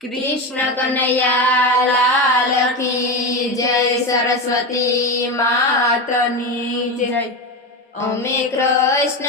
कृष्ण कन्हैया लाल की जय, सरस्वती मातनी जय। अमे कृष्ण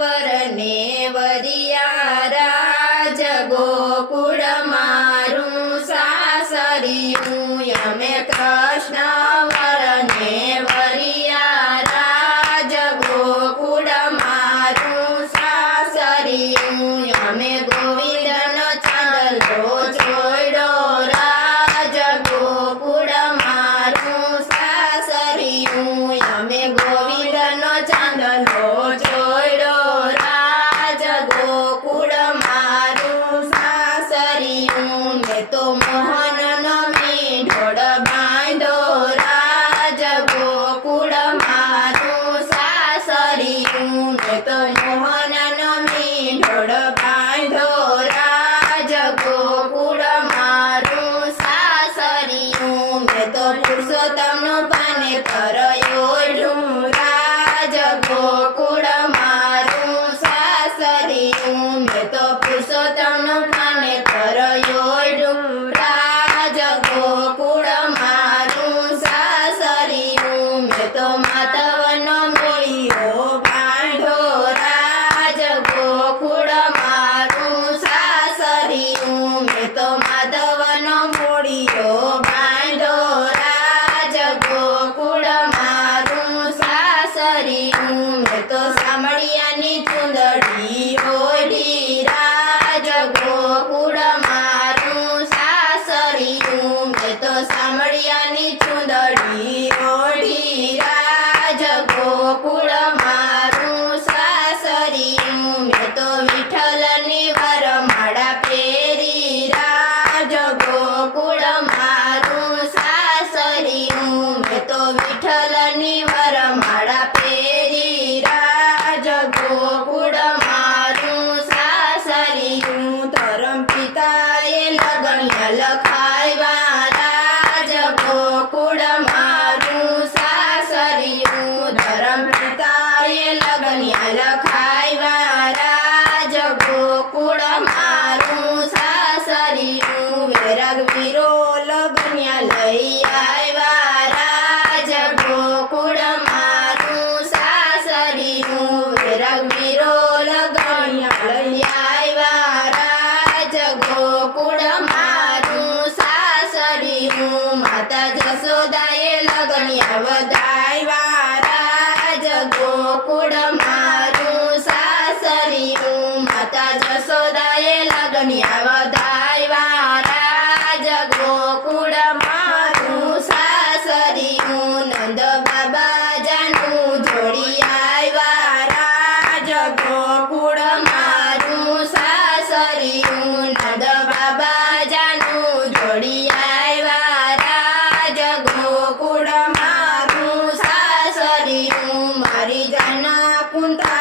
वरने वरिया राज गोकुळ मारू सासरियूं। अमे कृष्ण वरने वरिया राज गोकुळ मारू सासरियूं। अमे गोविंदनो चांदलो जोड़ो राज गोकुळ मारू सासरियूं। अमे गोविंदनो चांदलो जोड़ो राज गोकुळ मारू सासरियूं। मैं तो मोहननो मींढोळ बांधो राज गोकुळ मारू सासरियूं। मैं तो मोहननो मींढोळ बांधो राज गोकुळ मारू सासरियूं। मैं तो पुरुषोत्तमनो पानेतर ओढ्યું राज गोकुळ मारू सासरियूं। मैं तो पुरुषोत्तमनो पानेतर ओढ્યું राज गोकुळ मारू सासरियूं। मैं तो माधवनो मूळियो बांधो राज गोकुळ मारू सासरियूं। मैं तो माधवनो मूळियो बांधो राज गोकुळ मारू सासरियूं। मैं तो सामळियानी चुंदड़ी ओढी राज गोकुळ मारू सासरियूं। मैं तो सामळियानी चुंदड़ी ओढी राज गोकुळ मारू सासरियूं। मैं तो विठ्ठलनी वरमाळा फेरी राज गोकुळ मारू सासरियूं। मैं तो विठ्ठलनी वरमाळा फेरी राज गोकुळ मारू सासरियूं। धरम पिताए लगनिया लखायवा राज गोकुळ मारू सासरियूं। धरम पिताए लगनिया लखायवा राज गोकुळ मारू सासरियूं। वैराग वीरो लगनिया लई आयवा राज गोकुळ मारू सासरियूं। वैराग वीरो लगनिया लई आयवा राज गोकुळ मारू सासरियूं। माता जसोदाए लगनिया वधायवा राज गोकुळ मारू सासरियूं। माता जसोदाए लगनिया वधायवा राज गोकुळ मारू सासरियूं। नंद बाबा जानू जोड़ी आयवा राज गोकुळ मारू सासरियूं। नंद बाबा जानू जोड़ी आयवा राज गोकुळ मारू सासरियूं। मारी जाना कुंता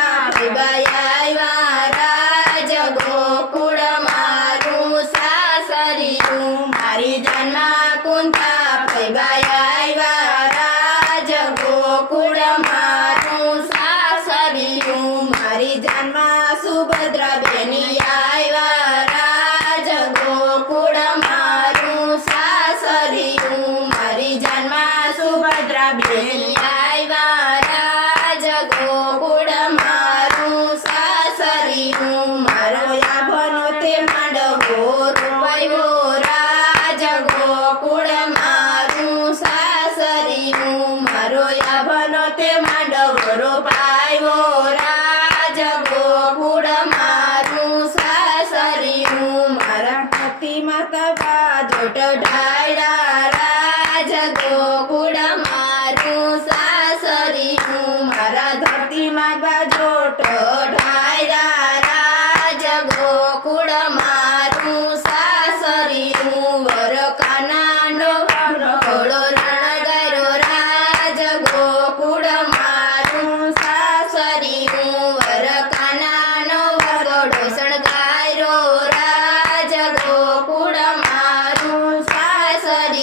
बाई आयवा राज गोकुळ मारू सासरियूं। मारी जाना कुंता बाई आयवा राज गोकुळ मारू सासरियूं। मारी जानमा सुभद्रा बेनी आयवा राज गोकुळ मारू सासरियूं। मारी जानमा सुभद्रा बेनी आयवा राज गोकुळ मारू सासरियूं। मारो याभनो ते मांडवो रूपायो राज गोकुळ मारू सासरियूं। मारो याभनो ते मांडवो रूपायो राज गोकुळ मारू सासरियूं। मारा भक्ति माता बाजोट ढाळा राज गोकुळ मारू सासरियूं। मारा धरती माँ बाजोट ढाळा राज गोकुळ मारू सासरियूं। वर कानानो घोडो रणगायरो राज गोकुळ मारू सासरियूं। वर कानानो घोडो सणगायरो राज गोकुळ मारू सासरियूं।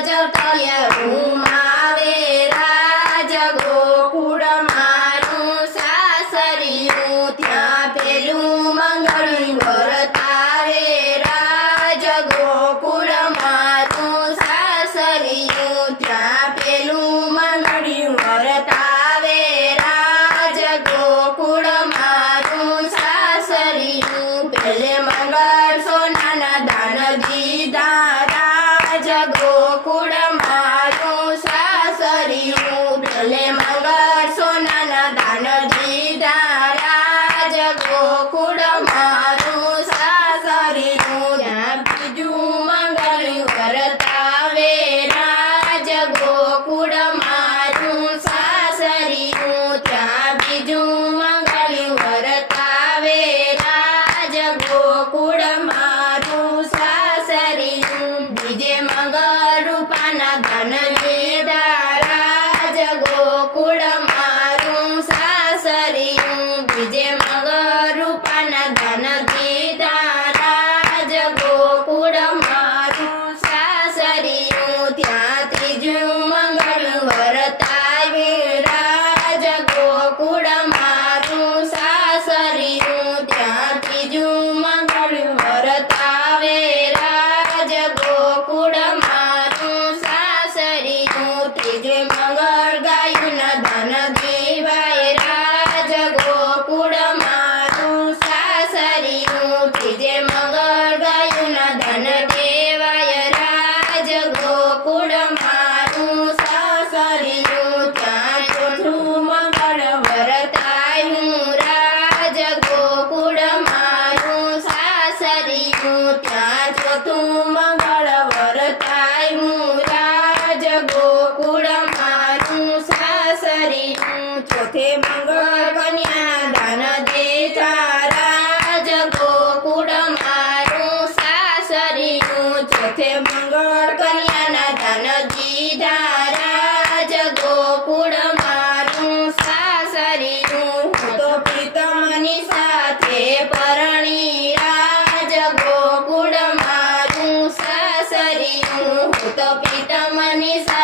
જવતલિયા માવે રાજ ગોકુળ મારું સાસરિયું ત્યાં પેલું મંગળું વર્તાવે રાજ ગોકુળ મારું સાસરિયું ત્યાં પેલું મંગળું વર્તાવે રાજ ગોકુળ મારું સાસરિયું પેલે મંગળ સોનાના દાન દીધા રાજ ગોકુળ મારું સાસરિયું પેલે મંગળ સોનાના દાન દીધા રાજ ગોકુળ મારું સાસરિયું ત્યાં બીજું મંગળ વર્તાવે રાજ ગોકુળ મારું સાસરિયું ત્યાં બીજું મંગળ વર્તાવે રાજ ગોકુળ મારું સાસરિયું બીજે મંગળ રૂપાના ધન લીધા રાજ ગોકુળ મારું સાસરિયું બીજે મંગળ રૂપાના ધન દીધા રાજ ગોકુળ મારું સાસરિયું ત્યાં ત્રીજું મંગળ વર્તાવે રાજ ગોકુળ મારું સાસરિયું ત્યાં ત્રીજું મંગળ વર્તાવે રાજ ગોકુળ મારું સાસરિયું ત્રીજે મંગળ ગાયુંના ધન દેવાય રાજ ગોકુળ મારું સાસરિયું ત્રીજે મંગળ ગાયુંના ધન દેવાય રાજ ગોકુળ મારું સાસરિયું ત્યાં ચોથું મંગળ વર્તાયું રાજ ગોકુળ મારું સાસરિયું ત્યાં ચોથું મંગળ વર્તાયું રાજ ગોકુળ મારું સાસરિયું ચોથે મંગળ કન્યા દાન દેતા રાજ ગોકુળ મારું સાસરિયું ચોથે મંગળ કન્યાના દાન દીધા રાજ ગોકુળ મારું સાસરિયું હું તો પ્રીતમની સાથે પરણી રાજ ગોકુળ મારું સાસરિયું હું તો પ્રીતમની સાથે